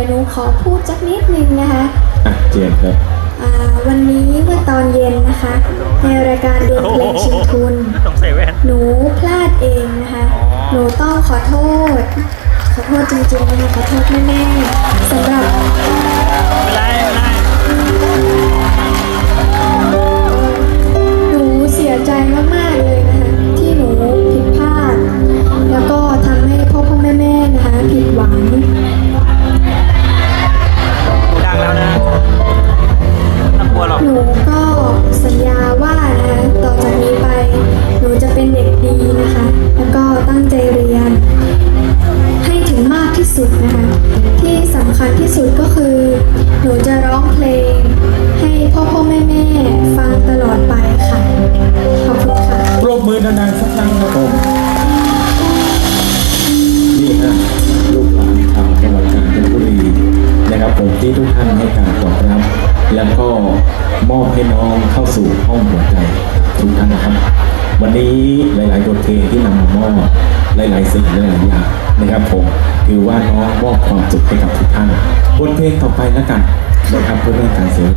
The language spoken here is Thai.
ดี๋ยวหนูขอพูดสักนิดนึงนะคะอะเจนครับอ่าวันนี้เมื่อตอนเย็นนะคะ ในรายการดวลเพลงชิงทุน ต้องใส่แว่น หนูพลาดเองนะคะอ๋อหนูต้องขอโทษ ขอโทษจริงๆนะคะขอโทษแม่ๆูก็สัญญาว่านะต่อจากนี้ไป หนูจะเป็นเด็กดีนะคะ แล้วก็ตั้งใจเรียน ให้ถึงมากที่สุดนะคะ ที่สำคัญที่สุดก็คือ หนูจะร้องเพลง ให้พ่อพ่อแม่แม่ฟังตลอดไปค่ะ ขอบคุณค่ะ ปรบมือดังๆสักครั้งครับผม ผมที่ทุกท่านให้การตอบรับ แล้วก็มอบให้น้องเข้าสู่ห้องหัวใจทุกท่านนะครับ วันนี้หลายๆบทเพลงที่นำมามอบหลายๆสิ่งหลายๆอย่างนะครับผมถือว่าน้องมอบความสุขให้กับทุกท่านบทเพลงต่อไปแล้วกันนะครับเพื่อเรื่องการเสีย